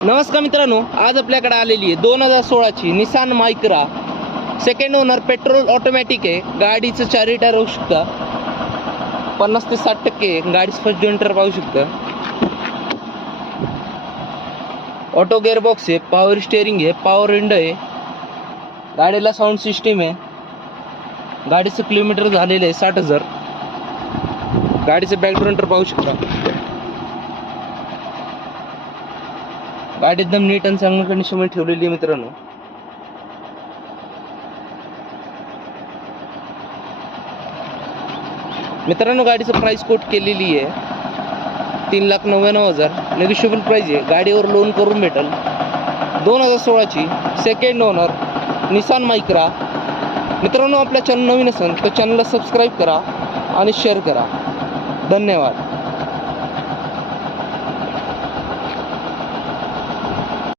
नमस्कार मित्रांनो, आज आपल्याकडे आलेली आहे 2016ची Nissan Micra second owner petrol automatic आहे. गाडीचं 4 टायर होऊ शकता, 50 ते 60% गाडीचं फर्स्ट जनरेटर पाहू शकता. ऑटो गिअरबॉक्स आहे, पॉवर स्टेअरिंग आहे, पॉवर विंडो आहे, गाडीला साऊंड सिस्टीम आहे. गाडीचं किलोमीटर झालेलं आहे 60,000. गाडीचं बॅक जनरेटर पाहू शकता. गाडी एकदम नीट आणि चांगल्या कंडिशनमध्ये ठेवलेली आहे मित्रांनो. गाडीचं प्राइस कोट केलेली आहे 3,99,000. नेगोशिएबल प्राइस आहे. गाडीवर लोन करून भेटेल. 2016ची सेकंड ओनर निसान मायक्रा. मित्रांनो, आपल्या चॅनल नवीन असेल तर चॅनलला सबस्क्राईब करा आणि शेअर करा. धन्यवाद.